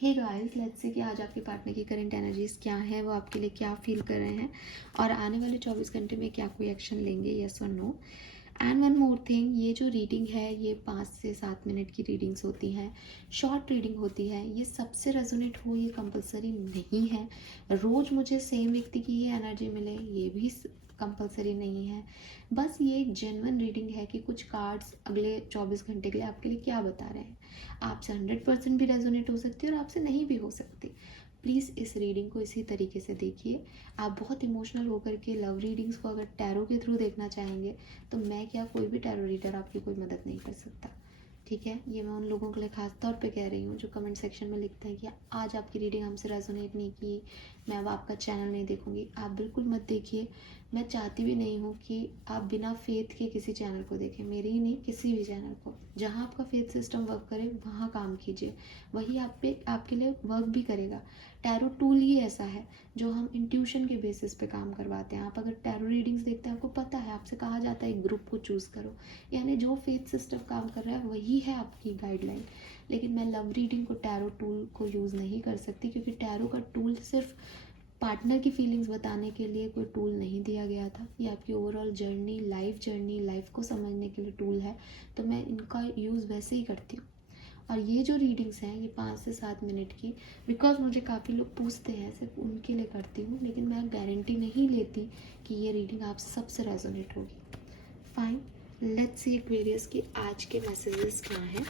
Hey guys, let's see कि आज आपके पार्टनर की करंट एनर्जीज क्या है, वो आपके लिए क्या फील कर रहे हैं और आने वाले 24 घंटे में क्या कोई एक्शन लेंगे, यस और no. And one more thing, ये जो रीडिंग है ये 5 से 7 मिनट की रीडिंग्स होती हैं, शॉर्ट रीडिंग होती है। ये सबसे रेजोनेट हो ये कंपलसरी नहीं है। रोज़ मुझे सेम व्यक्ति की ही एनर्जी मिले ये भी कंपलसरी नहीं है। बस ये एक जेन्युइन रीडिंग है कि कुछ कार्ड्स अगले 24 घंटे के लिए आपके लिए क्या बता रहे हैं। आपसे 100% भी रेजोनेट हो सकती है और आपसे नहीं भी हो सकती। प्लीज़ इस रीडिंग को इसी तरीके से देखिए। आप बहुत इमोशनल होकर के लव रीडिंग्स को अगर टैरो के थ्रू देखना चाहेंगे तो मैं क्या, कोई भी टैरो रीडर आपकी कोई मदद नहीं कर सकता। ठीक है, ये मैं उन लोगों के लिए ख़ास तौर पे कह रही हूँ जो कमेंट सेक्शन में लिखते हैं कि आज आपकी रीडिंग हमसे रेजोनेट नहीं की, मैं अब आपका चैनल नहीं देखूँगी। आप बिल्कुल मत देखिए। मैं चाहती भी नहीं हूँ कि आप बिना फेथ के किसी चैनल को देखें, मेरे ही नहीं किसी भी चैनल को। जहाँ आपका फेथ सिस्टम वर्क करे वहाँ काम कीजिए, वही आप पे आपके लिए वर्क भी करेगा। टैरो टूल ही ऐसा है जो हम इंट्यूशन के बेसिस पे काम करवाते हैं। आप अगर टैरो रीडिंग्स देखते हैं, आपको पता है, आपसे कहा जाता है एक ग्रुप को चूज़ करो, यानी जो फेथ सिस्टम काम कर रहा है वही है आपकी गाइडलाइन। लेकिन मैं लव रीडिंग को टैरो टूल को यूज़ नहीं कर सकती, क्योंकि टैरो का टूल सिर्फ पार्टनर की फीलिंग्स बताने के लिए कोई टूल नहीं दिया गया था। ये आपकी ओवरऑल जर्नी, लाइफ को समझने के लिए टूल है। तो मैं इनका यूज़ वैसे ही करती हूँ। और ये जो रीडिंग्स हैं ये 5 से 7 मिनट की, बिकॉज मुझे काफ़ी लोग पूछते हैं, सिर्फ उनके लिए करती हूँ। लेकिन मैं गारंटी नहीं लेती कि ये रीडिंग आप सबसे रेजोनेट होगी। फाइन, लेट्स सी एक्वेरियस की आज के मैसेजेस क्या हैं।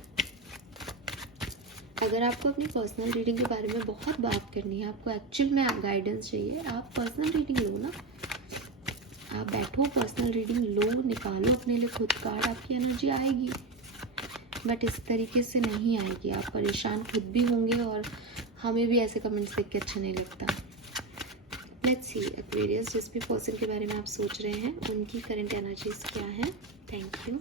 अगर आपको अपनी पर्सनल रीडिंग के बारे में बहुत बात करनी है, आपको एक्चुअल में गाइडेंस चाहिए, आप पर्सनल रीडिंग लो ना। आप बैठो, पर्सनल रीडिंग लो, निकालो अपने लिए खुद कार्ड, आपकी एनर्जी आएगी। बट इस तरीके से नहीं आएगी, आप परेशान खुद भी होंगे और हमें भी ऐसे कमेंट्स देख के अच्छा नहीं लगता। लेट्स सी एक्वेरियस, जिस भी पर्सन के बारे में आप सोच रहे हैं उनकी करंट एनर्जीज क्या है। Thank you.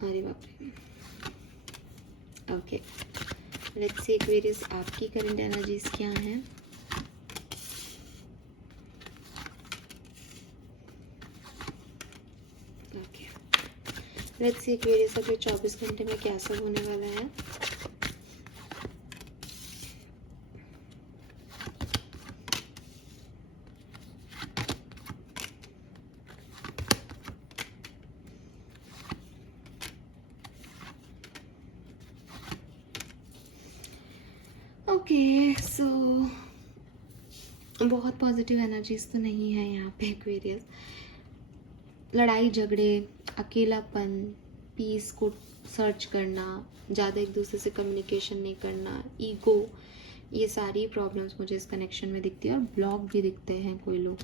अरे बाप रे, ओके। लेट्स सी एक्वेरियस, आपकी करंट एनर्जीज क्या हैं। ओके, लेट्स सी एक्वेरियस, अगले 24 घंटे में क्या सब होने वाला है। ओके सो बहुत पॉजिटिव एनर्जीज तो नहीं है यहाँ पे एक्वेरियस। लड़ाई झगड़े, अकेलापन, पीस को सर्च करना, ज़्यादा एक दूसरे से कम्युनिकेशन नहीं करना, ईगो, ये सारी प्रॉब्लम्स मुझे इस कनेक्शन में दिखती है और ब्लॉक भी दिखते हैं कोई लोग।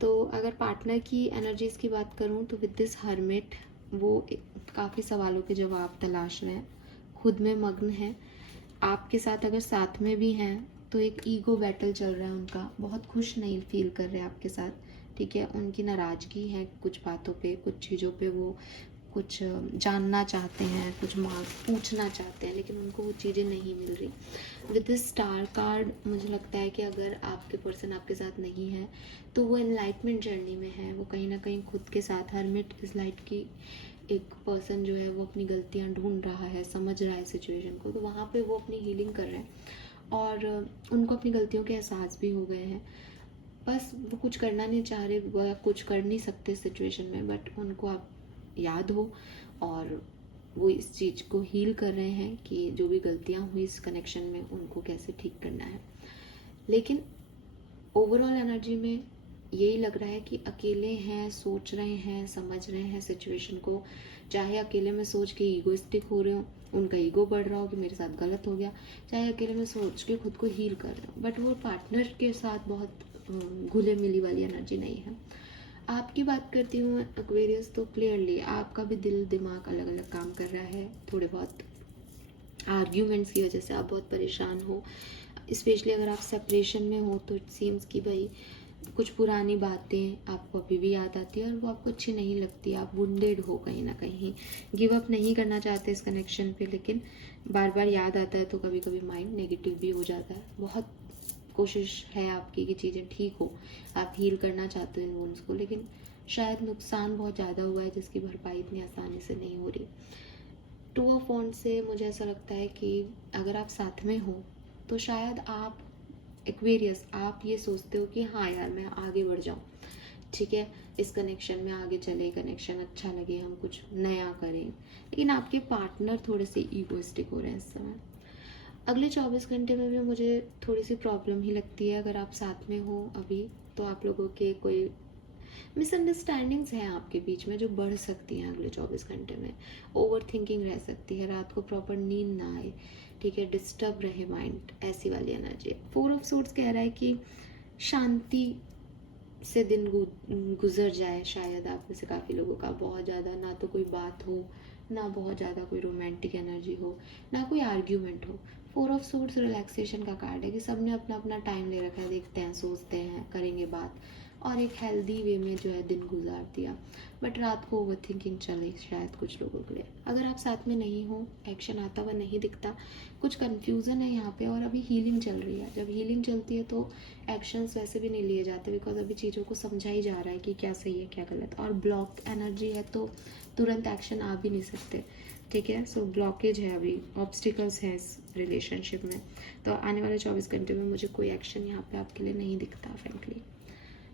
तो अगर पार्टनर की एनर्जीज़ की बात करूँ तो विद दिस हर्मिट, वो काफ़ी सवालों के जवाब तलाश रहे हैं, खुद में मग्न है। आपके साथ अगर साथ में भी हैं तो एक ईगो बैटल चल रहा है उनका, बहुत खुश नहीं फील कर रहे आपके साथ। ठीक है, उनकी नाराज़गी है कुछ बातों पे, कुछ चीज़ों पे, वो कुछ जानना चाहते हैं, कुछ मांग पूछना चाहते हैं, लेकिन उनको वो चीज़ें नहीं मिल रही। विद दिस स्टार कार्ड मुझे लगता है कि अगर आपके पर्सन आपके साथ नहीं है तो वो एनलाइटमेंट जर्नी में है, वो कहीं ना कहीं खुद के साथ। हर्मिट इस लाइट की एक पर्सन जो है वो अपनी गलतियाँ ढूंढ रहा है, समझ रहा है सिचुएशन को, तो वहाँ पे वो अपनी हीलिंग कर रहे हैं और उनको अपनी गलतियों के एहसास भी हो गए हैं। बस वो कुछ करना नहीं चाह रहे, वो कुछ कर नहीं सकते सिचुएशन में, बट उनको आप याद हो और वो इस चीज़ को हील कर रहे हैं कि जो भी गलतियाँ हुई इस कनेक्शन में उनको कैसे ठीक करना है। लेकिन ओवरऑल एनर्जी में यही लग रहा है कि अकेले हैं, सोच रहे हैं, समझ रहे हैं सिचुएशन को। चाहे अकेले में सोच के ईगोइस्टिक हो रहे हो, उनका ईगो बढ़ रहा हो कि मेरे साथ गलत हो गया, चाहे अकेले में सोच के खुद को हील कर रहे हो, बट वो पार्टनर के साथ बहुत घुले मिली वाली एनर्जी नहीं है। आपकी बात करती हूँ एक्वेरियस, तो क्लियरली आपका भी दिल दिमाग अलग अलग काम कर रहा है। थोड़े बहुत आर्ग्यूमेंट्स की वजह से आप बहुत परेशान हो, स्पेशली अगर आप सेपरेशन में हो तो इट सीम्स कि भाई कुछ पुरानी बातें आपको अभी भी याद आती है और वो आपको अच्छी नहीं लगती, आप वुंडेड हो कहीं ना कहीं, गिव अप नहीं करना चाहते इस कनेक्शन पे, लेकिन बार बार याद आता है तो कभी कभी माइंड नेगेटिव भी हो जाता है। बहुत कोशिश है आपकी कि चीज़ें ठीक हो, आप हील करना चाहते हो इन वुंड्स को, लेकिन शायद नुकसान बहुत ज़्यादा हुआ है जिसकी भरपाई इतनी आसानी से नहीं हो रही। टू ऑफ वॉन्ड से मुझे ऐसा लगता है कि अगर आप साथ में हो तो शायद आप एक्वेरियस आप ये सोचते हो कि हाँ यार मैं आगे बढ़ जाऊँ, ठीक है, इस कनेक्शन में आगे चले, कनेक्शन अच्छा लगे, हम कुछ नया करें, लेकिन आपके पार्टनर थोड़े से ईगोइस्टिक हो रहे हैं इस समय। अगले 24 घंटे में भी मुझे थोड़ी सी प्रॉब्लम ही लगती है। अगर आप साथ में हो अभी तो आप लोगों के कोई मिसअंडरस्टैंडिंग्स हैं आपके बीच में जो बढ़ सकती हैं अगले 24 घंटे में। ओवर थिंकिंग रह सकती है, रात को प्रॉपर नींद ना आए, ठीक है, डिस्टर्ब रहे माइंड, ऐसी वाली एनर्जी। 4 ऑफ सोर्ड्स कह रहा है कि शांति से दिन गुजर जाए शायद आप में से काफ़ी लोगों का। बहुत ज़्यादा ना तो कोई बात हो, ना बहुत ज़्यादा कोई रोमांटिक एनर्जी हो, ना कोई आर्ग्यूमेंट हो। 4 ऑफ सोर्ड्स रिलैक्सेशन का कार्ड है कि सबने अपना अपना टाइम ले रखा है, देखते हैं, सोचते हैं, करेंगे बात, और एक हेल्दी वे में जो है दिन गुजार दिया। बट रात को ओवर थिंकिंग चले शायद कुछ लोगों के लिए। अगर आप साथ में नहीं हो, एक्शन आता हुआ नहीं दिखता, कुछ कन्फ्यूज़न है यहाँ पे, और अभी हीलिंग चल रही है। जब हीलिंग चलती है तो एक्शंस वैसे भी नहीं लिए जाते, बिकॉज अभी चीज़ों को समझा ही जा रहा है कि क्या सही है क्या गलत। और ब्लॉक एनर्जी है तो तुरंत एक्शन आ भी नहीं सकते, ठीक है। सो ब्लॉकेज है अभी, ऑब्स्टिकल्स हैं इस रिलेशनशिप में। तो आने वाले 24 घंटे में मुझे कोई एक्शन यहाँ पे आपके लिए नहीं दिखता फ्रेंकली,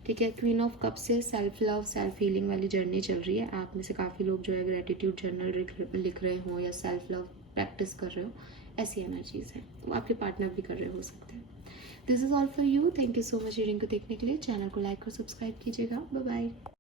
ठीक है। क्वीन ऑफ कप से सेल्फ लव सेल्फ हीलिंग वाली जर्नी चल रही है। आप में से काफ़ी लोग जो है ग्रेटिट्यूड जर्नल लिख रहे हो या सेल्फ लव प्रैक्टिस कर रहे हो, ऐसी एनर्जीज हैं। आपके पार्टनर भी कर रहे हो सकते हैं। This is all for you. Thank you so much reading को देखने के लिए। चैनल को लाइक और सब्सक्राइब कीजिएगा। Bye bye.